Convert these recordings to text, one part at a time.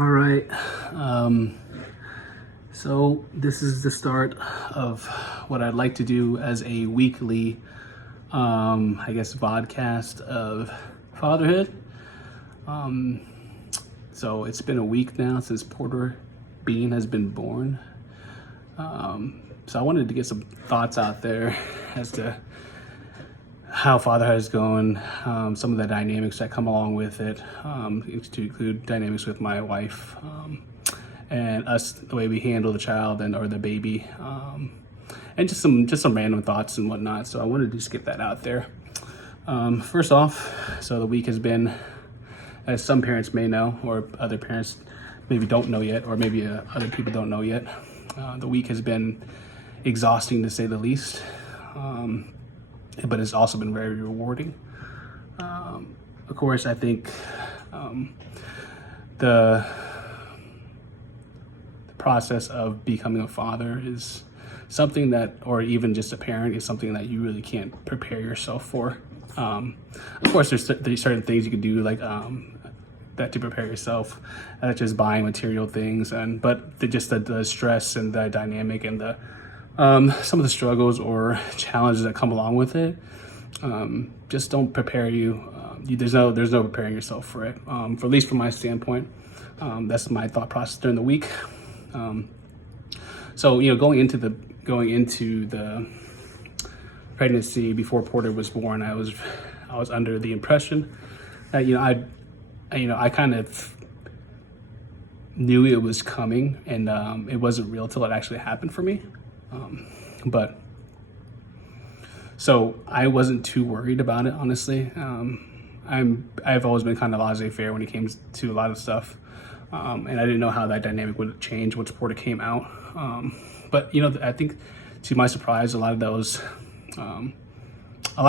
All right. So this is the start of what I'd like to do as a weekly, vodcast of fatherhood. So it's been a week now since Porter Bean has been born. So I wanted to get some thoughts out there as to how fatherhood is going, some of the dynamics that come along with it, to include dynamics with my wife, and us, the way we handle the child or the baby, and just some random thoughts and whatnot. So I wanted to just get that out there. First off, so the week has been, as some parents may know, or other parents maybe don't know yet, or maybe other people don't know yet, the week has been exhausting to say the least. But it's also been very rewarding. Of course, I think the process of becoming a father is something that, or even just a parent, is something that you really can't prepare yourself for. Of course, there's certain things you can do, like that to prepare yourself, just buying material things, but the stress and the dynamic and the some of the struggles or challenges that come along with it, just don't prepare you. There's no preparing yourself for it. For at least from my standpoint, that's my thought process during the week. So going into the pregnancy before Porter was born, I was under the impression that I kind of knew it was coming, and it wasn't real till it actually happened for me. But so I wasn't too worried about it, honestly. I've always been kind of laissez-faire when it came to a lot of stuff, and I didn't know how that dynamic would change once Porter came out. But I think, to my surprise, a lot of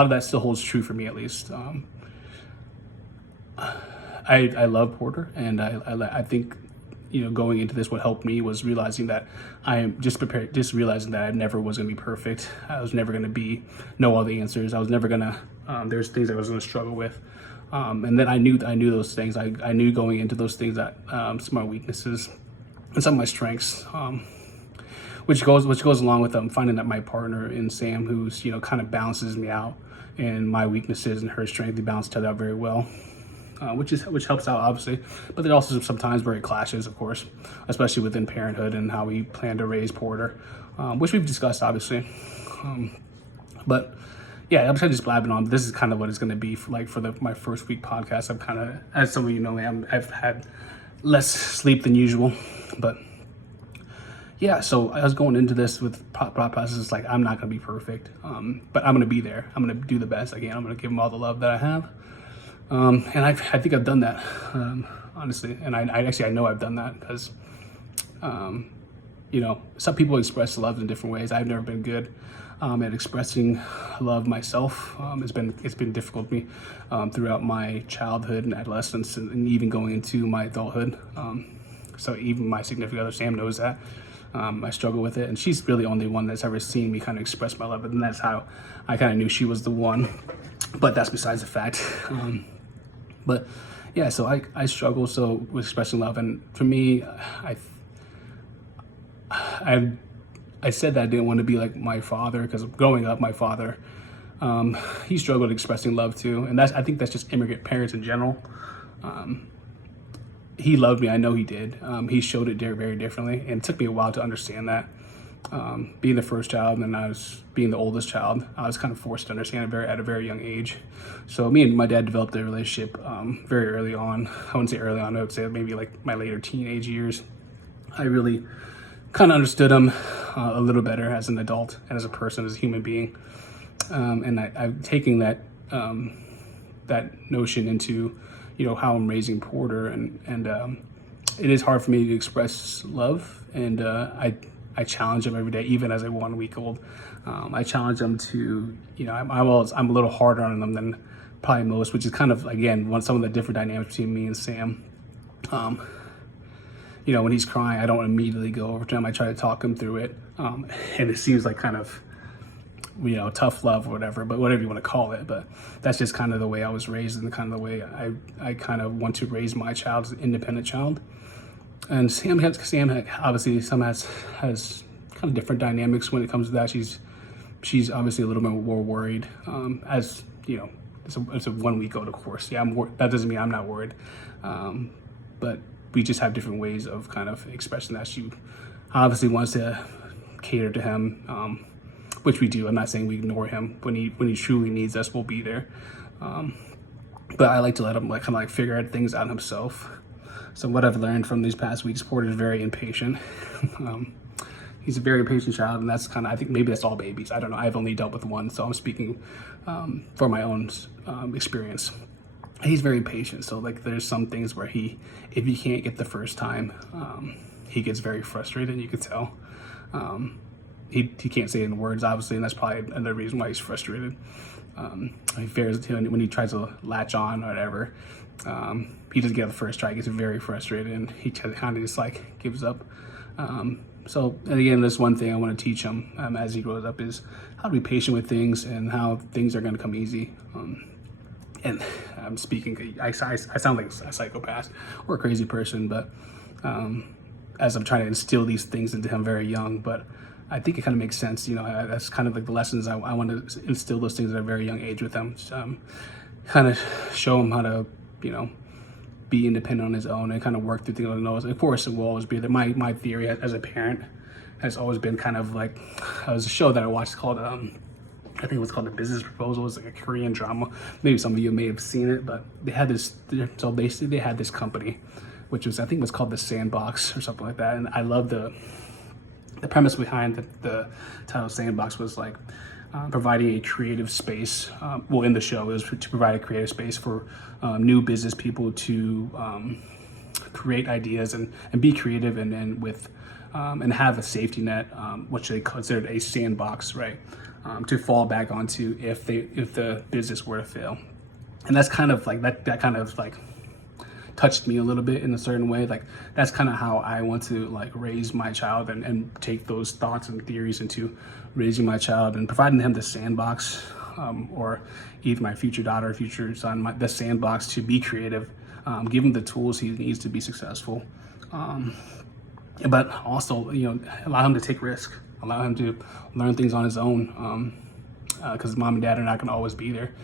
that still holds true for me, at least. I love Porter, and I think going into this, what helped me was realizing that I am just prepared, just realizing that I never was going to be perfect. I was never going to know all the answers. I was never going to, there's things I was going to struggle with. And then I knew those things. I knew going into those things that some of my weaknesses and some of my strengths, which goes along with finding that my partner in Sam, who's, kind of balances me out, and my weaknesses and her strength, they balance each other out very well. Which helps out, obviously, but there also sometimes where it clashes, of course, especially within parenthood and how we plan to raise Porter, which we've discussed, obviously. But yeah, I'm just blabbing on. This is kind of what it's going to be for my first week podcast. I'm kind of, as some of you know me, I've had less sleep than usual, but yeah. So I was going into this with processes like I'm not going to be perfect, but I'm going to be there. I'm going to do the best I can. I'm going to give them all the love that I have. And I think I've done that, honestly. And I know I've done that because, some people express love in different ways. I've never been good at expressing love myself. It's been difficult for me throughout my childhood and adolescence, and even going into my adulthood. So even my significant other, Sam, knows that. I struggle with it, and she's really the only one that's ever seen me kind of express my love, and that's how I kind of knew she was the one. But that's besides the fact. But yeah, so I struggle with expressing love, and for me, I said that I didn't want to be like my father, because growing up, my father, he struggled expressing love too, and I think that's just immigrant parents in general. He loved me, I know he did. He showed it very differently, and it took me a while to understand that. Being the first child, and I was being the oldest child, I was kind of forced to understand it at a very young age. So me and my dad developed a relationship very early on. I wouldn't say early on, I would say maybe like my later teenage years. I really kind of understood him a little better as an adult and as a person, as a human being. And I'm taking that notion into how I'm raising Porter, and it is hard for me to express love, and I challenge them every day, even as a 1 week old. I challenge them to, I'm a little harder on them than probably most, which is kind of, again, some of the different dynamics between me and Sam. When he's crying, I don't immediately go over to him. I try to talk him through it. And it seems like kind of, tough love or whatever, but whatever you want to call it. But that's just kind of the way I was raised, and kind of the way I kind of want to raise my child as an independent child. And Sam obviously has kind of different dynamics when it comes to that. She's obviously a little bit more worried, as you know, it's a 1 week old, of course. Yeah, that doesn't mean I'm not worried, but we just have different ways of kind of expressing that. She obviously wants to cater to him, which we do. I'm not saying we ignore him. When he truly needs us, we'll be there. But I like to let him kind of figure things out himself. So what I've learned from these past weeks, Porter is very impatient. He's a very patient child, and that's kind of, I think maybe that's all babies. I don't know. I've only dealt with one, so I'm speaking for my own experience. He's very patient. So there's some things where if he can't get the first time, he gets very frustrated. You could tell. He can't say it in words, obviously, and that's probably another reason why he's frustrated. He fears when he tries to latch on or whatever. He doesn't get the first try. He gets very frustrated, and he kind of just gives up. So, and again, this one thing I want to teach him as he grows up is how to be patient with things and how things are going to come easy. And I'm speaking, I sound like a psychopath or a crazy person, but as I'm trying to instill these things into him very young, but I think it kind of makes sense. That's kind of the lessons I want to instill those things at a very young age with him. Kind of show him how to, be independent on his own and kind of work through things on his own. Of course, it will always be there. My theory as a parent has always been kind of it was a show that I watched called, I think it was called The Business Proposal. It was a Korean drama. Maybe some of you may have seen it, but they had this, so basically they had this company, which was, I think it was called The Sandbox or something like that. And I love the premise behind the title Sandbox was providing a creative space. In the show, it was to provide a creative space for new business people to create ideas and be creative and have a safety net, which they considered a sandbox, right? To fall back onto if the business were to fail. And that's kind of that kind of touched me a little bit in a certain way. That's kind of how I want to raise my child and take those thoughts and theories into raising my child and providing him the sandbox, or either my future daughter or future son, the sandbox to be creative, give him the tools he needs to be successful, but also allow him to take risk, allow him to learn things on his own, because mom and dad are not going to always be there.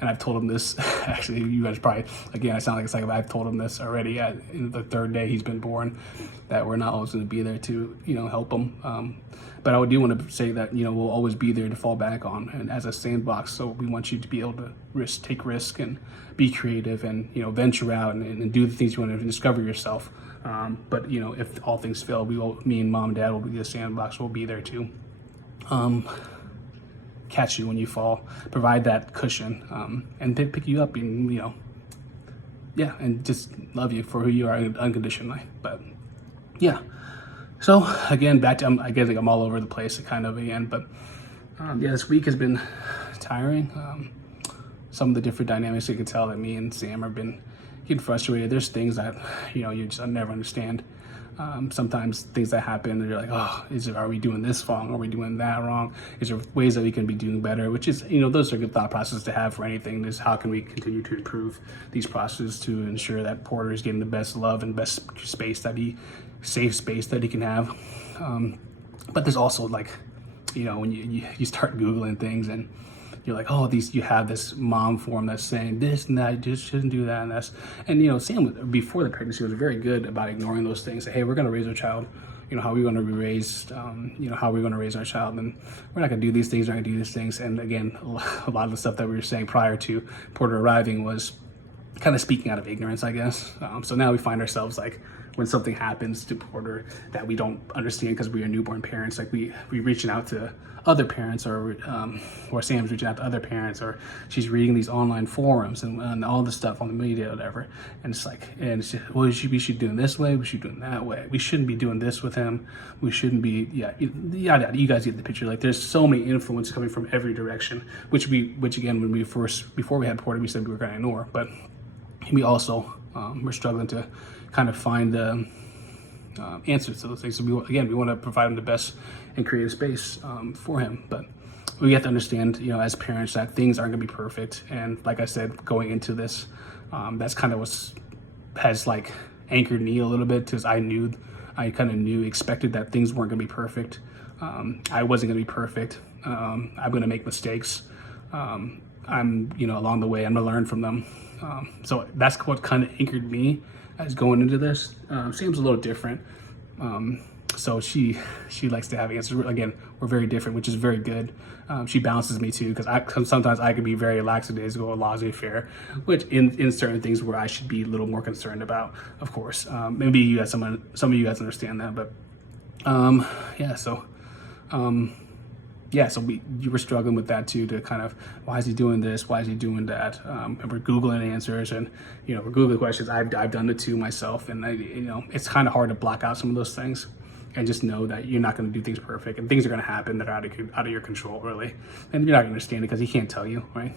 And I've told him this, actually, you guys probably, again, I sound like a psychopath, I've told him this already in the third day he's been born, that we're not always going to be there to, help him. But I do want to say that, we'll always be there to fall back on and as a sandbox. So we want you to be able to take risk and be creative and, venture out and do the things you want to discover yourself. But, if all things fail, me and mom and dad will be the sandbox, we'll be there too. Catch you when you fall, provide that cushion, and pick you up and and just love you for who you are unconditionally. But yeah, so again, back to I guess I'm all over the place kind of again, but this week has been tiring. Some of the different dynamics, you can tell that me and Sam have been getting frustrated. There's things that you just never understand. Sometimes things that happen and you're like, are we doing this wrong? Are we doing that wrong? Is there ways that we can be doing better? Which is, those are good thought processes to have for anything. Is how can we continue to improve these processes to ensure that Porter is getting the best love and best safe space that he can have. But there's also when you start Googling things and you're like, you have this mom form that's saying this and that, you just shouldn't do that and this. And, Sam, before the pregnancy, was very good about ignoring those things. Say, hey, we're going to raise our child. How are we going to be raised? How are we going to raise our child? And we're not going to do these things, we're not going to do these things. And again, a lot of the stuff that we were saying prior to Porter arriving was kind of speaking out of ignorance, I guess. So now we find ourselves when something happens to Porter that we don't understand because we are newborn parents, we reaching out to other parents, or Sam's reaching out to other parents, or she's reading these online forums and all this stuff on the media or whatever. And it's we should be doing this way, we should be doing that way. We shouldn't be doing this with him. We shouldn't be, yada. You guys get the picture. There's so many influence coming from every direction, which again, before we had Porter, we said we were going to ignore, but we also we're struggling to kind of find the answers to those things. So we want to provide him the best and creative space for him. But we have to understand, as parents, that things aren't going to be perfect. And like I said, going into this, that's kind of what has anchored me a little bit, because I kind of expected that things weren't gonna be perfect. I wasn't gonna be perfect. I'm gonna make mistakes. I'm, along the way, I'm gonna learn from them. So that's what kind of anchored me as going into this. Sam's a little different. So she likes to have answers. Again, we're very different, which is very good. She balances me too, because sometimes I can be very lackadaisical or laissez-faire, which in certain things where I should be a little more concerned about, of course. Maybe you guys, some of you guys understand that, but so you were struggling with that too, to kind of, why is he doing this? Why is he doing that? And we're Googling answers, and, we're Googling questions. I've done it too myself. And it's kind of hard to block out some of those things and just know that you're not going to do things perfect, and things are going to happen that are out of your control, really. And you're not going to understand it because he can't tell you, right?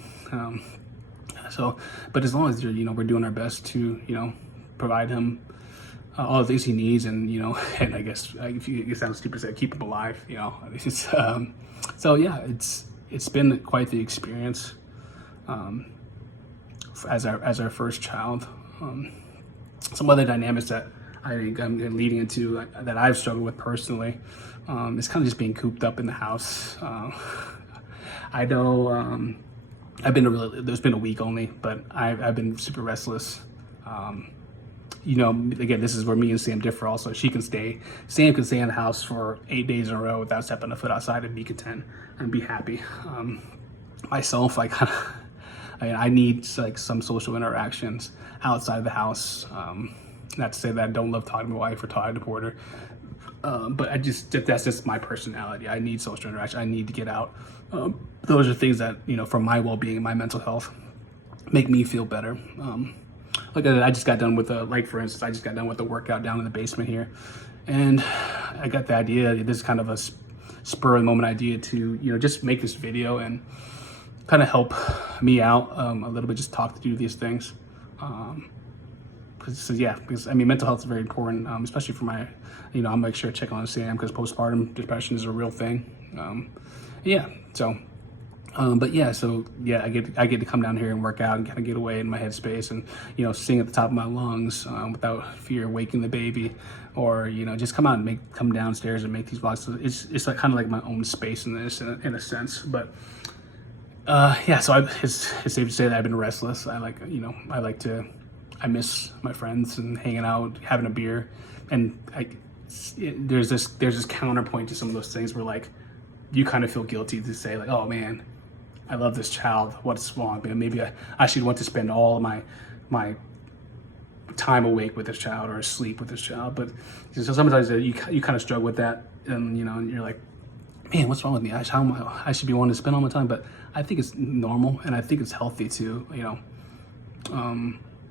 But as long as we're doing our best to, provide him all the things he needs, and and I guess if you sound stupid, say keep him alive. It's so yeah, it's been quite the experience as our first child. Some other dynamics that I think I'm leading into, that I've struggled with personally, is kind of just being cooped up in the house. I know there's been a week only, but I've been super restless. Again, this is where me and Sam differ also. Sam can stay in the house for 8 days in a row without stepping a foot outside and be content and be happy. Myself, I need some social interactions outside of the house. Not to say that I don't love talking to my wife or talking to Porter, but that's just my personality. I need social interaction. I need to get out. Those are things that, for my well-being and my mental health, make me feel better. I just got done with for instance, I just got done with a workout down in the basement here, and I got the idea. This is kind of a spur of the moment idea to just make this video and kind of help me out a little bit, just talk through these things. Because mental health is very important, especially for my, I'll make sure to check on Sam, because postpartum depression is a real thing. I get to come down here and work out and kind of get away in my headspace, and sing at the top of my lungs without fear of waking the baby, or just come out and come downstairs and make these vlogs. So it's kind of like my own space in this, in a sense. But so it's safe to say that I've been restless. I miss my friends and hanging out, having a beer, and there's this counterpoint to some of those things where you kind of feel guilty to say oh man, I love this child. What's wrong? Maybe I should want to spend all of my time awake with this child or asleep with this child. But so sometimes you kind of struggle with that, and you're like, man, what's wrong with me? I should be wanting to spend all my time. But I think it's normal, and I think it's healthy too.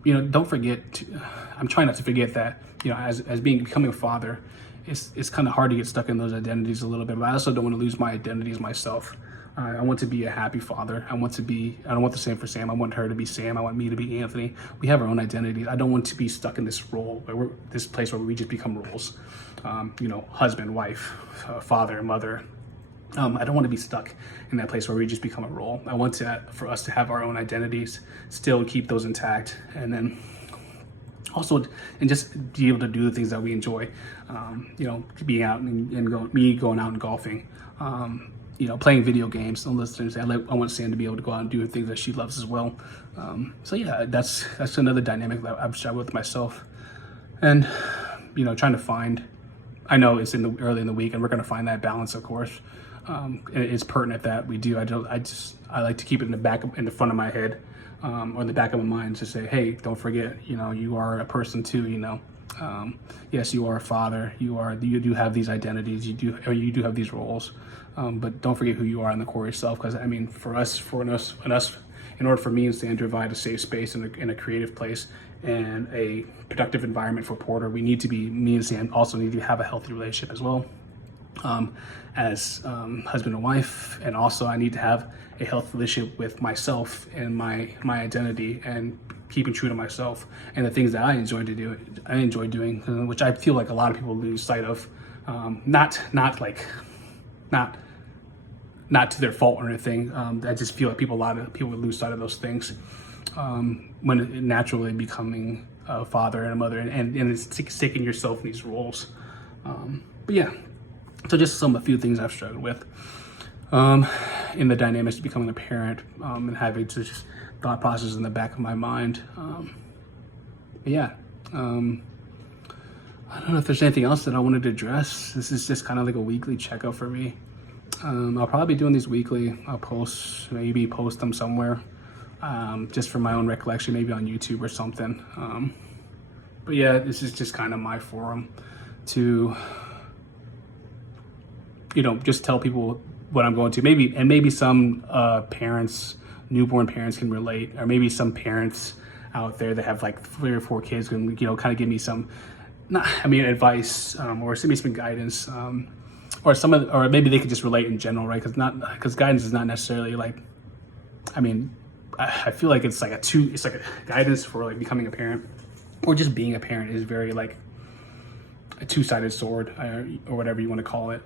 Don't forget. I'm trying not to forget that as becoming a father, it's kind of hard to get stuck in those identities a little bit. But I also don't want to lose my identity as myself. I want to be a happy father. I don't want the same for Sam. I want her to be Sam. I want me to be Anthony. We have our own identities. I don't want to be stuck in this role, this place where we just become roles. Husband, wife, father, mother. I don't want to be stuck in that place where we just become a role. I want for us to have our own identities, still keep those intact, and then also and just be able to do the things that we enjoy. Being out and going out and golfing. Playing video games. I want Sam to be able to go out and do the things that she loves as well. That's another dynamic that I've struggled with myself, and trying to find. I know it's early in the week, and we're going to find that balance, of course. It's pertinent that we do. I like to keep it in the front of my head, or in the back of my mind, to say, hey, don't forget, you are a person too. Yes, you are a father. You do have these identities. You do have these roles. But don't forget who you are in the core yourself. Because for us, in order for me and Sam to provide a safe space and a creative place and a productive environment for Porter, me and Sam also need to have a healthy relationship as well, as husband and wife. And also I need to have a healthy relationship with myself and my identity, and keeping true to myself and the things that I enjoy doing, which I feel like a lot of people lose sight of. Not to their fault or anything. I just feel like a lot of people would lose sight of those things when it naturally becoming a father and a mother, and it's sticking yourself in these roles. But yeah, so just a few things I've struggled with in the dynamics of becoming a parent, and having to just thought processes in the back of my mind. But yeah, I don't know if there's anything else that I wanted to address. This is just kind of like a weekly checkup for me. I'll probably be doing these weekly. I'll post them somewhere, just for my own recollection, maybe on YouTube or something. But yeah, this is just kind of my forum to, just tell people what I'm going to. Maybe some parents, newborn parents, can relate, or maybe some parents out there that have like 3 or 4 kids can, kind of give me some, advice, or maybe some guidance, or maybe they could just relate in general, right? Because guidance is not necessarily like, I feel like it's like a guidance for like becoming a parent, or just being a parent is very like a two-sided sword, or whatever you want to call it,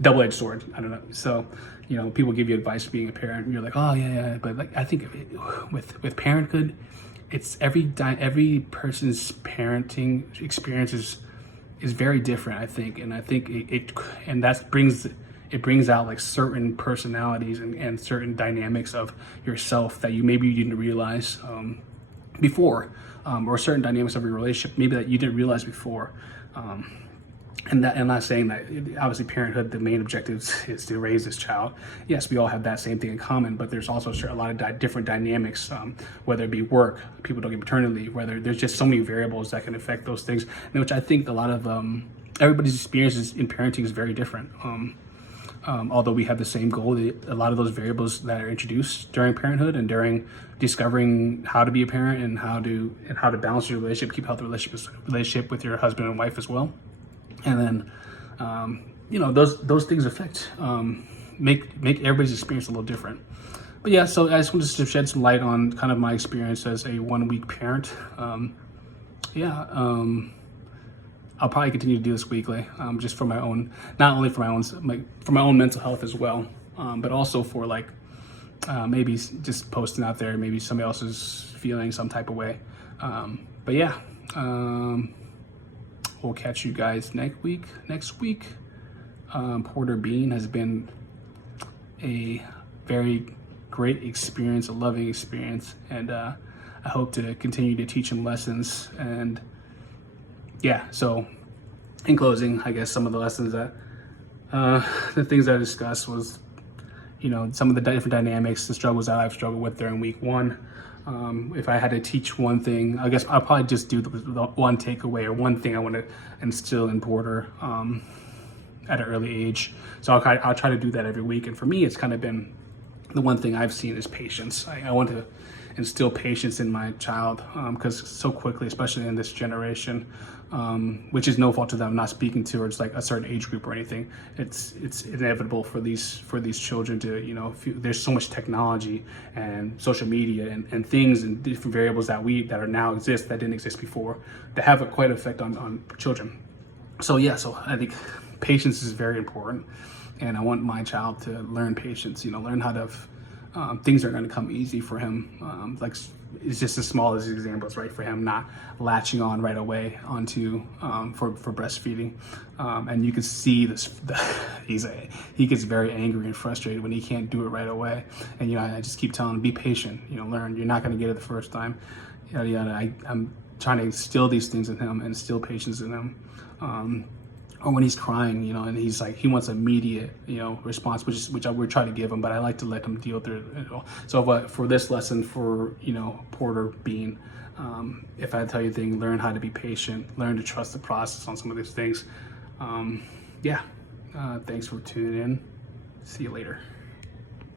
double-edged sword. I don't know. So, people give you advice for being a parent, and you're like, oh yeah. But like, I think with parenthood, it's every person's parenting experience is very different, I think, and I think it brings out like certain personalities and certain dynamics of yourself that you didn't realize before, or certain dynamics of your relationship maybe that you didn't realize before. And I'm not saying that obviously parenthood, the main objective is to raise this child. Yes, we all have that same thing in common, but there's also a lot of different dynamics, whether it be work, people don't get paternity leave, whether there's just so many variables that can affect those things, which I think a lot of everybody's experiences in parenting is very different. Although we have the same goal, a lot of those variables that are introduced during parenthood and during discovering how to be a parent and how to balance your relationship, keep a healthy relationship with your husband and wife as well. And then, those things affect, make everybody's experience a little different. But yeah, so I just wanted to shed some light on kind of my experience as a 1-week parent. I'll probably continue to do this weekly, just for my own, not only for my own mental health as well, but also for like, maybe just posting out there, maybe somebody else is feeling some type of way. But yeah, we'll catch you guys next week. Porter Bean has been a very great experience, a loving experience, and I hope to continue to teach him lessons. And yeah, so in closing, I guess some of the lessons that the things I discussed was, some of the different dynamics, the struggles that I've struggled with during week 1. If I had to teach one thing, I guess I'll probably just do the one takeaway or one thing I want to instill in Porter at an early age. So I'll try to do that every week. And for me, it's kind of been the one thing I've seen is patience. I want to instill patience in my child, because so quickly, especially in this generation, which is no fault to them, I'm not speaking towards like a certain age group or anything. It's inevitable for these children to, there's so much technology and social media and things and different variables that are now exist that didn't exist before, that have quite an effect on children. So yeah, so I think patience is very important, and I want my child to learn patience, learn how to things are going to come easy for him. Like, it's just as small as examples, right? For him not latching on right away onto for breastfeeding, and you can see this. He gets very angry and frustrated when he can't do it right away. And I just keep telling him, be patient. Learn. You're not going to get it the first time. I'm trying to instill these things in him and instill patience in him. Or when he's crying, and he's like, he wants immediate, response, which I would try to give him, but I like to let him deal through it all. So for this lesson for, Porter Bean, if I tell you anything, learn how to be patient, learn to trust the process on some of these things. Thanks for tuning in. See you later.